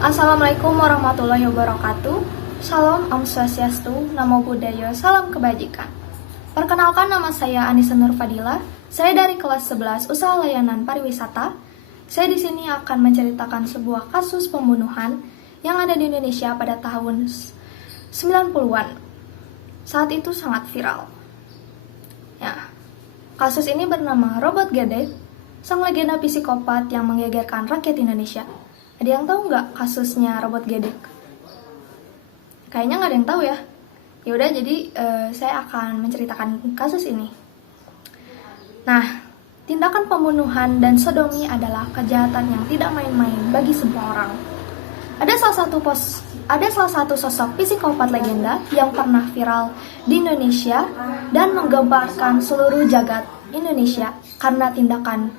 Assalamualaikum warahmatullahi wabarakatuh. Salam Om Swastiastu, Namo Buddhaya, salam kebajikan. Perkenalkan, nama saya Anissa Nur Fadila. Saya dari kelas 11 Usaha Layanan Pariwisata. Saya di sini akan menceritakan sebuah kasus pembunuhan yang ada di Indonesia pada tahun 90-an. Saat itu sangat viral. Ya, kasus ini bernama Robot Gedek, sang legenda psikopat yang menggegerkan rakyat Indonesia. Ada yang tahu nggak kasusnya Robot Gedek? Kayaknya nggak ada yang tahu ya. Yaudah, jadi saya akan menceritakan kasus ini. Nah, tindakan pembunuhan dan sodomi adalah kejahatan yang tidak main-main bagi semua orang. Ada salah satu sosok psikopat legenda yang pernah viral di Indonesia dan menggemparkan seluruh jagat Indonesia karena tindakan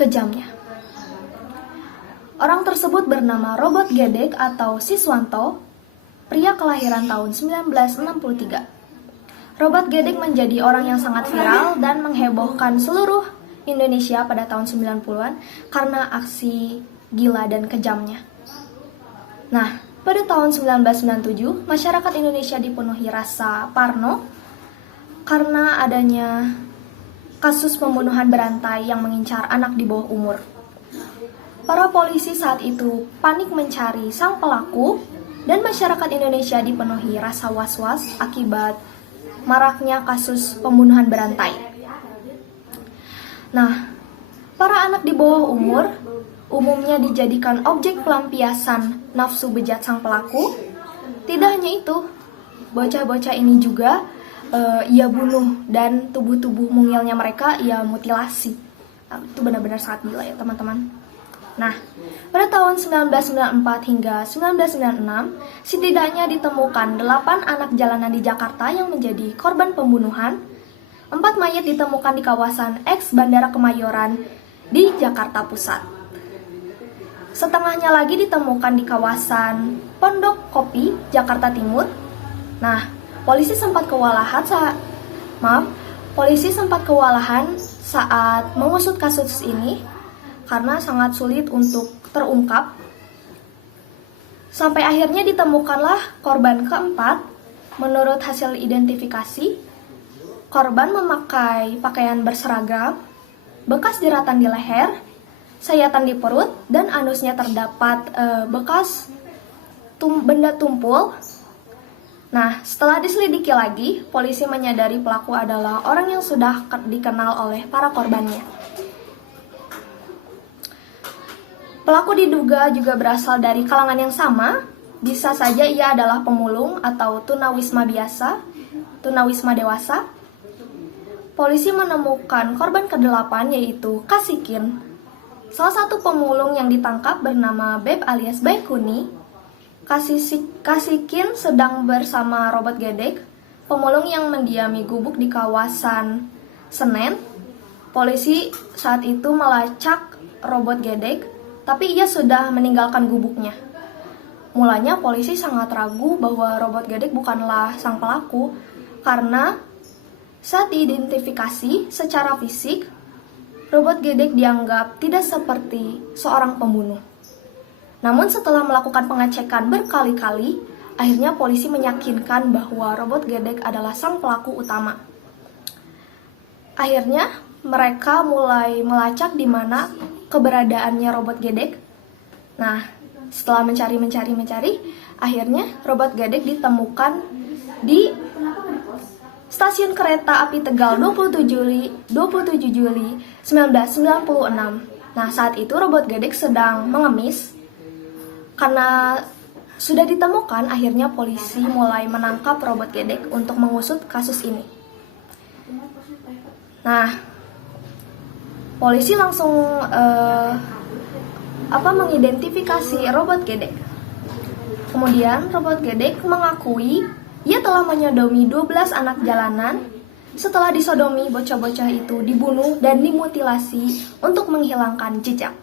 kejamnya. Orang tersebut bernama Robot Gedek atau Siswanto, pria kelahiran tahun 1963. Robot Gedek menjadi orang yang sangat viral dan menghebohkan seluruh Indonesia pada tahun 90-an karena aksi gila dan kejamnya. Nah, pada tahun 1997, masyarakat Indonesia dipenuhi rasa parno karena adanya kasus pembunuhan berantai yang mengincar anak di bawah umur. Para polisi saat itu panik mencari sang pelaku dan masyarakat Indonesia dipenuhi rasa was-was akibat maraknya kasus pembunuhan berantai. Nah, para anak di bawah umur umumnya dijadikan objek pelampiasan nafsu bejat sang pelaku. Tidak hanya itu, bocah-bocah ini juga ia bunuh dan tubuh-tubuh mungilnya mereka ia mutilasi. Itu benar-benar sangat gila ya teman-teman. Nah, pada tahun 1994 hingga 1996, setidaknya ditemukan 8 anak jalanan di Jakarta yang menjadi korban pembunuhan. 4 mayat ditemukan di kawasan eks Bandara Kemayoran di Jakarta Pusat. Setengahnya lagi ditemukan di kawasan Pondok Kopi, Jakarta Timur. Nah, polisi sempat kewalahan saat mengusut kasus ini karena sangat sulit untuk terungkap. Sampai akhirnya ditemukanlah korban keempat. Menurut hasil identifikasi, korban memakai pakaian berseragam, bekas jeratan di leher, sayatan di perut, dan anusnya terdapat bekas benda tumpul. Nah, setelah diselidiki lagi, polisi menyadari pelaku adalah orang yang sudah dikenal oleh para korbannya. Pelaku diduga juga berasal dari kalangan yang sama, bisa saja ia adalah pemulung atau tunawisma biasa, tunawisma dewasa. Polisi menemukan korban ke-8 yaitu Kasikin. Salah satu pemulung yang ditangkap bernama Beb alias Baikuni. Kasikin sedang bersama Robot Gedek, pemulung yang mendiami gubuk di kawasan Senen. Polisi saat itu melacak Robot Gedek, tapi ia sudah meninggalkan gubuknya. Mulanya polisi sangat ragu bahwa Robot Gedek bukanlah sang pelaku karena saat diidentifikasi secara fisik, Robot Gedek dianggap tidak seperti seorang pembunuh. Namun setelah melakukan pengecekan berkali-kali, akhirnya polisi meyakinkan bahwa Robot Gedek adalah sang pelaku utama. Akhirnya mereka mulai melacak di mana keberadaannya Robot Gedek. Nah, setelah mencari, akhirnya Robot Gedek ditemukan di stasiun kereta api Tegal 27 Juli 1996. Nah, saat itu Robot Gedek sedang mengemis. Karena sudah ditemukan, akhirnya polisi mulai menangkap Robot Gedek untuk mengusut kasus ini. Nah, polisi langsung mengidentifikasi Robot Gedek. Kemudian Robot Gedek mengakui ia telah menyodomi 12 anak jalanan. Setelah disodomi, bocah-bocah itu dibunuh dan dimutilasi untuk menghilangkan jejak.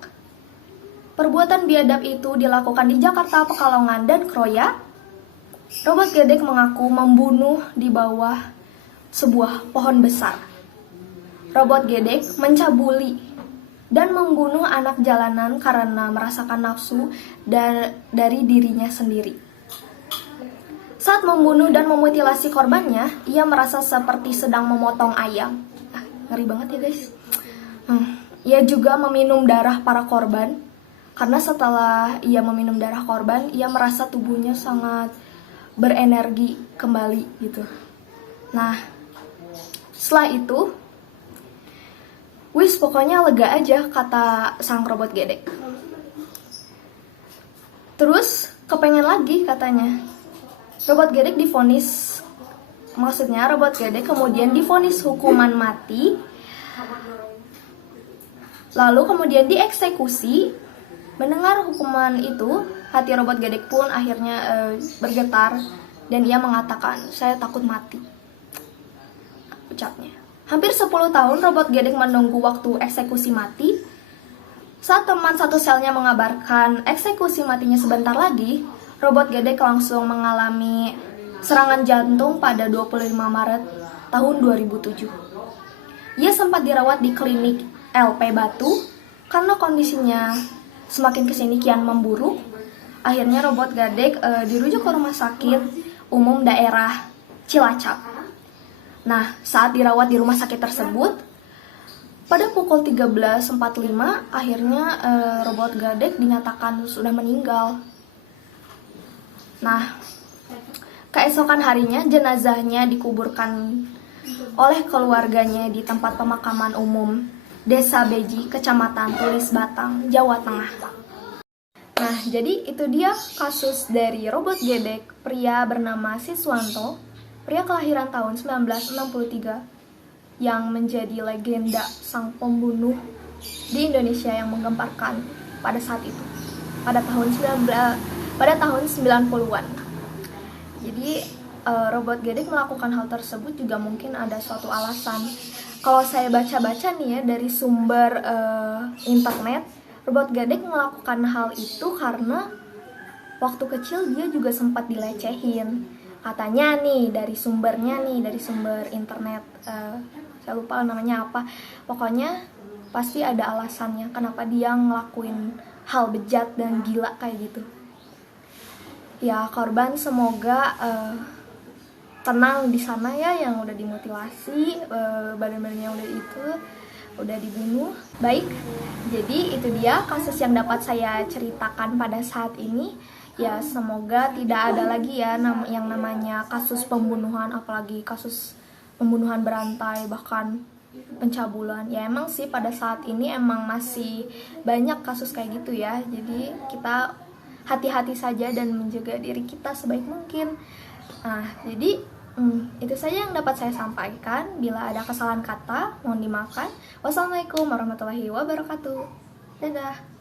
Perbuatan biadab itu dilakukan di Jakarta, Pekalongan, dan Kroya. Robot Gedek mengaku membunuh di bawah sebuah pohon besar. Robot Gedek mencabuli dan membunuh anak jalanan karena merasakan nafsu dari dirinya sendiri. Saat membunuh dan memutilasi korbannya, ia merasa seperti sedang memotong ayam. Ngeri banget ya guys. Ia juga meminum darah para korban, karena setelah ia meminum darah korban, ia merasa tubuhnya sangat berenergi kembali gitu. Nah, setelah itu, wis pokoknya lega aja, kata sang robot gedek. Terus kepengen lagi katanya. Robot gedek divonis, maksudnya robot gedek kemudian divonis hukuman mati, lalu kemudian dieksekusi. Mendengar hukuman itu, hati robot gedek pun akhirnya bergetar dan ia mengatakan, "Saya takut mati," ucapnya. Hampir 10 tahun robot gedek menunggu waktu eksekusi mati. Saat teman satu selnya mengabarkan eksekusi matinya sebentar lagi, robot gedek langsung mengalami serangan jantung pada 25 Maret tahun 2007. Ia sempat dirawat di klinik LP Batu karena kondisinya semakin kesini kian memburuk. Akhirnya robot gedek dirujuk ke rumah sakit umum daerah Cilacap. Nah, saat dirawat di rumah sakit tersebut, pada pukul 13.45 akhirnya robot gedek dinyatakan sudah meninggal. Nah, keesokan harinya jenazahnya dikuburkan oleh keluarganya di tempat pemakaman umum Desa Beji, Kecamatan Tulis Batang, Jawa Tengah. Nah, jadi itu dia kasus dari robot gedek, pria bernama Siswanto, pria kelahiran tahun 1963, yang menjadi legenda sang pembunuh di Indonesia yang menggemparkan pada saat itu, pada tahun 90-an. Jadi robot gedek melakukan hal tersebut juga mungkin ada suatu alasan. Kalau saya baca-baca nih ya dari sumber internet, robot gedek melakukan hal itu karena waktu kecil dia juga sempat dilecehin. Katanya nih dari sumbernya nih, dari sumber internet, saya lupa namanya apa. Pokoknya pasti ada alasannya kenapa dia ngelakuin hal bejat dan gila kayak gitu. Ya, korban semoga tenang di sana ya, yang udah dimutilasi, badan-badannya udah dibunuh. Baik, jadi itu dia kasus yang dapat saya ceritakan pada saat ini. Ya, semoga tidak ada lagi ya yang namanya kasus pembunuhan, apalagi kasus pembunuhan berantai, bahkan pencabulan. Ya emang sih pada saat ini emang masih banyak kasus kayak gitu ya. Jadi kita hati-hati saja dan menjaga diri kita sebaik mungkin. Nah, jadi itu saja yang dapat saya sampaikan. Bila ada kesalahan kata, mohon dimaafkan. Wassalamualaikum warahmatullahi wabarakatuh. Dadah.